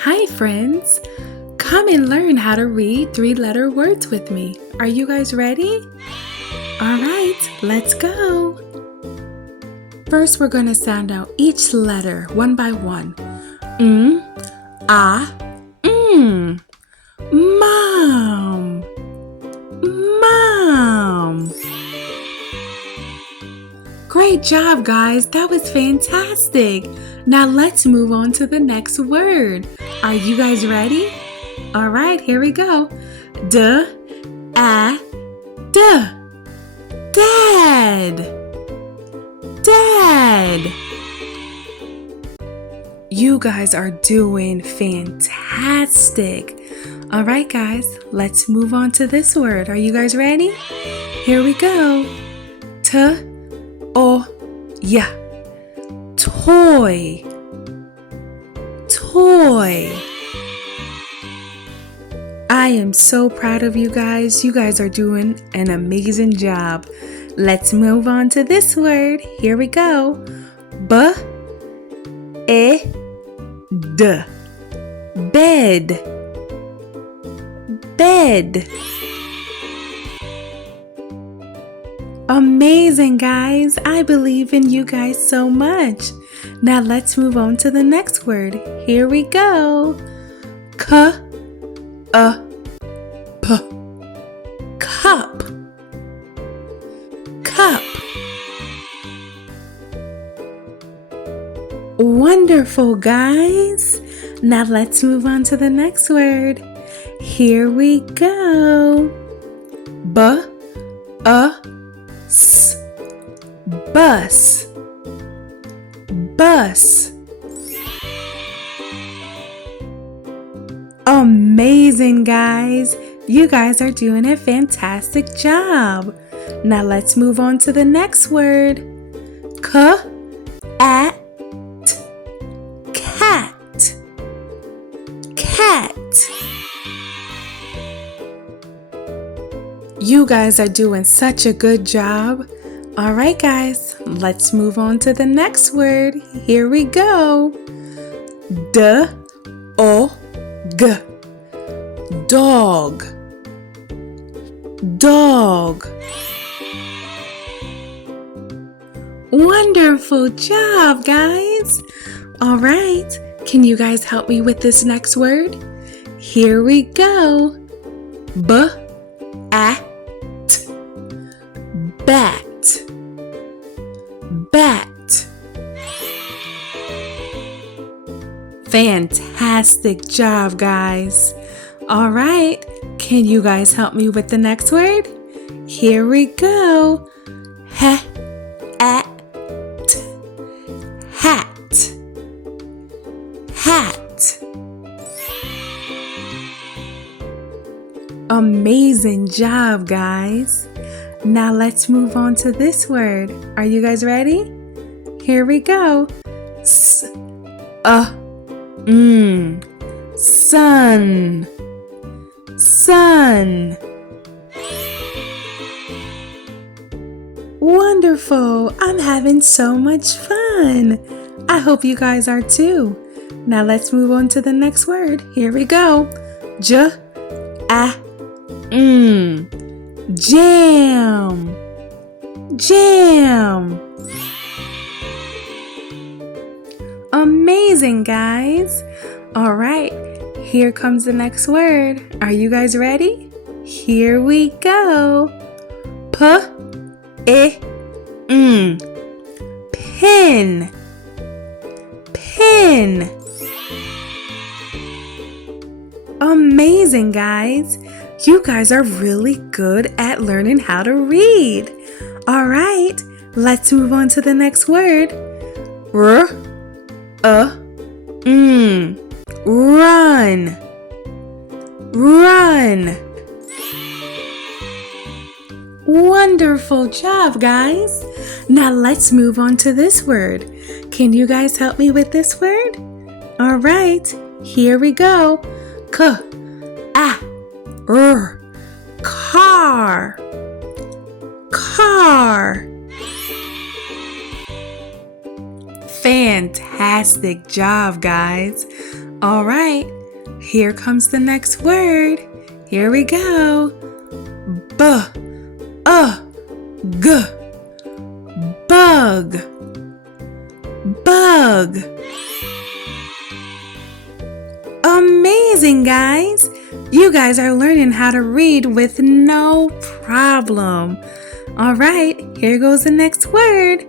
Hi friends! Come and learn how to read three-letter words with me. Are you guys ready? Alright, let's go! First, we're going to sound out each letter one by one. Mom. Mom. Great job, guys. That was fantastic. Now let's move on to the next word. Are you guys ready? All right, here we go. Dad. Dad. You guys are doing fantastic. All right, guys, let's move on to this word. Are you guys ready? Here we go. Toy. I am so proud of you guys. You guys are doing an amazing job. Let's move on to this word. Here we go. Bed. Bed. Amazing, guys. I believe in you guys so much. Now let's move on to the next word. Here we go. Cup. Cup. Wonderful, guys. Now let's move on to the next word. Here we go. Bus. Amazing, guys. You guys are doing a fantastic job. Now let's move on to the next word. Cat. You guys are doing such a good job. All right, guys, let's move on to the next word. Here we go. Dog. Wonderful job, guys. All right, can you guys help me with this next word? Here we go. Bat. Fantastic job, guys. All right, can you guys help me with the next word? Here we go. Hat. Amazing job, guys. Now let's move on to this word. Are you guys ready? Here we go. Sun. Wonderful. I'm having so much fun. I hope you guys are too. Now let's move on to the next word. Here we go. Jam. Amazing, guys. All right, here comes the next word. Are you guys ready? Here we go. Pen. Amazing, guys. You guys are really good at learning how to read. All right, let's move on to the next word. Run. Wonderful job, guys. Now let's move on to this word. Can you guys help me with this word? All right, here we go. Car. Fantastic job, guys. All right, here comes the next word. Here we go. G. Bug. Bug. Amazing, guys! You guys are learning how to read with no problem. All right, here goes the next word.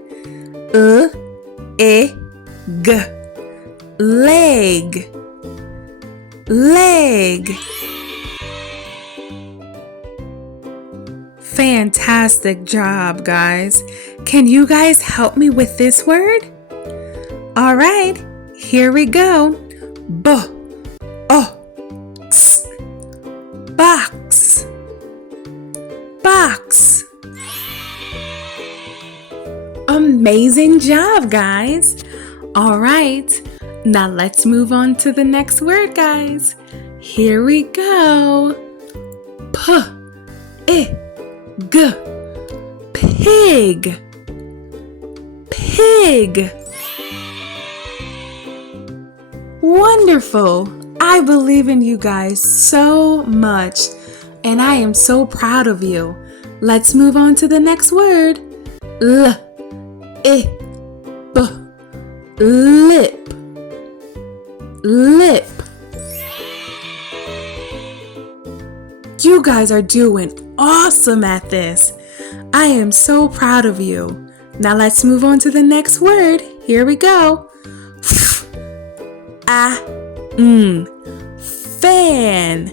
G. Leg. Leg. Fantastic job, guys. Can you guys help me with this word? All right, here we go. Box. Box. Box. Amazing job, guys. All right, now let's move on to the next word, guys. Here we go. Pig. Pig. Pig. Wonderful. I believe in you guys so much, and I am so proud of you. Let's move on to the next word. Lip. Lip. You guys are doing awesome at this. I am so proud of you. Now let's move on to the next word. Here we go. Fan.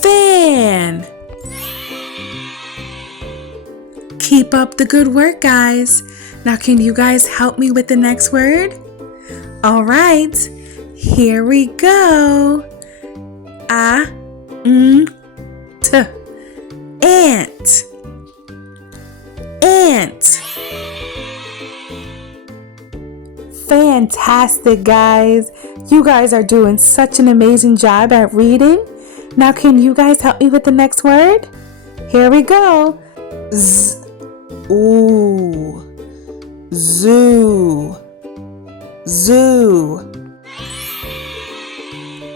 Fan. Keep up the good work, guys. Now can you guys help me with the next word? All right, here we go. Ant. Ant. Fantastic, guys. You guys are doing such an amazing job at reading. Now can you guys help me with the next word? Here we go. Zoo. Zoo.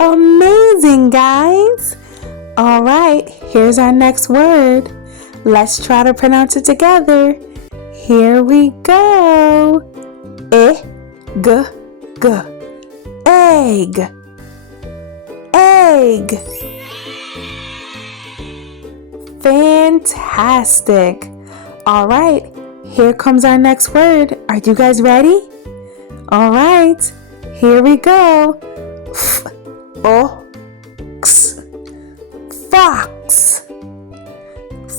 Amazing, guys. All right, here's our next word. Let's try to pronounce it together. Here we go. Egg. Egg. Fantastic. All right, here comes our next word. Are you guys ready? All right, here we go. Fox.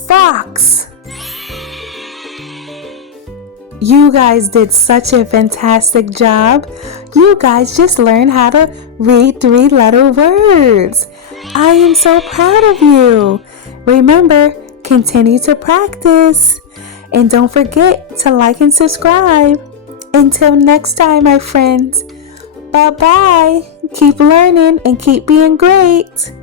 Fox. You guys did such a fantastic job. You guys just learned how to read 3-letter words. I am so proud of you. Remember, continue to practice. And don't forget to like and subscribe. Until next time, my friends. Bye-bye. Keep learning and keep being great.